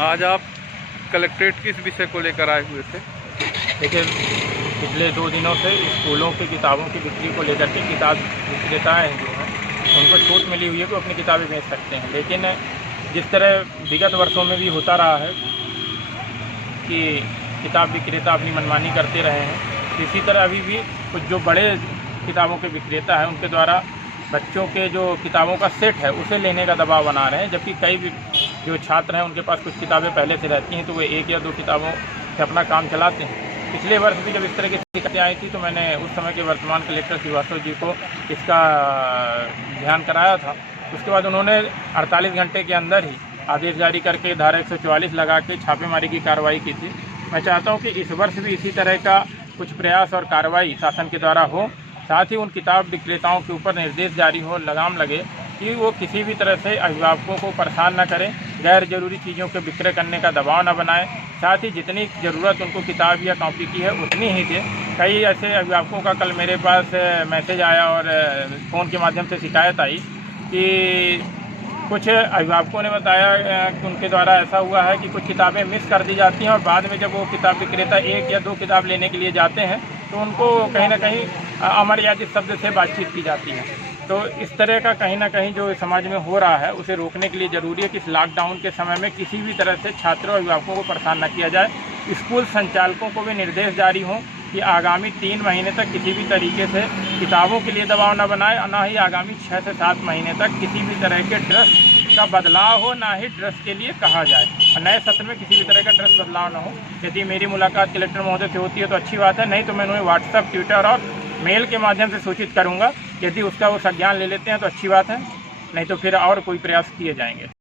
आज आप कलेक्ट्रेट किस विषय को लेकर आए हुए थे? देखिए, पिछले 2 दिनों से स्कूलों की किताबों की बिक्री को लेकर के किताब विक्रेताएँ जो हैं उनको छूट मिली हुई है कि वो अपनी किताबें बेच सकते हैं। लेकिन जिस तरह विगत वर्षों में भी होता रहा है कि किताब विक्रेता अपनी मनमानी करते रहे हैं, इसी तरह अभी भी कुछ जो बड़े किताबों के विक्रेता हैं उनके द्वारा बच्चों के जो किताबों का सेट है उसे लेने का दबाव बना रहे हैं। जबकि कई जो छात्र हैं उनके पास कुछ किताबें पहले से रहती हैं तो वे 1 या 2 किताबों से अपना काम चलाते हैं। पिछले वर्ष भी जब इस तरह की शिकायतें आई थी तो मैंने उस समय के वर्तमान कलेक्टर श्रीवास्तव जी को इसका ध्यान कराया था। उसके बाद उन्होंने 48 घंटे के अंदर ही आदेश जारी करके धारा 144 लगा के छापेमारी की कार्रवाई की थी। मैं चाहता हूं कि इस वर्ष भी इसी तरह का कुछ प्रयास और कार्रवाई शासन के द्वारा हो। साथ ही उन किताब विक्रेताओं के ऊपर निर्देश जारी हो, लगाम लगे कि वो किसी भी तरह से अभिभावकों को परेशान न करें, गैर जरूरी चीज़ों के विक्रय करने का दबाव न बनाएं। साथ ही जितनी ज़रूरत उनको किताब या कॉपी की है उतनी ही दें। कई ऐसे अभिभावकों का कल मेरे पास मैसेज आया और फ़ोन के माध्यम से शिकायत आई कि कुछ अभिभावकों ने बताया कि उनके द्वारा ऐसा हुआ है कि कुछ किताबें मिस कर दी जाती हैं और बाद में जब वो किताब विक्रेता 1 या 2 किताब लेने के लिए जाते हैं तो उनको कहीं ना कहीं अमर्यादित शब्द से बातचीत की जाती है। तो इस तरह का कहीं ना कहीं जो समाज में हो रहा है उसे रोकने के लिए ज़रूरी है कि इस लॉकडाउन के समय में किसी भी तरह से छात्रों और अभिभावकों को परेशान न किया जाए। स्कूल संचालकों को भी निर्देश जारी हों कि आगामी 3 महीने तक किसी भी तरीके से किताबों के लिए दबाव न बनाए और ना ही आगामी 6 से 7 महीने तक किसी भी तरह के ड्रेस का बदलाव हो, ना ही ड्रेस के लिए कहा जाए और नए सत्र में किसी भी तरह का ड्रेस बदलाव न हो। यदि मेरी मुलाकात कलेक्टर महोदय से होती है तो अच्छी बात है, नहीं तो मैं उन्हें व्हाट्सएप, ट्विटर और मेल के माध्यम से सूचित करूँगा। यदि उसका वो संज्ञान ले लेते हैं तो अच्छी बात है, नहीं तो फिर और कोई प्रयास किए जाएंगे।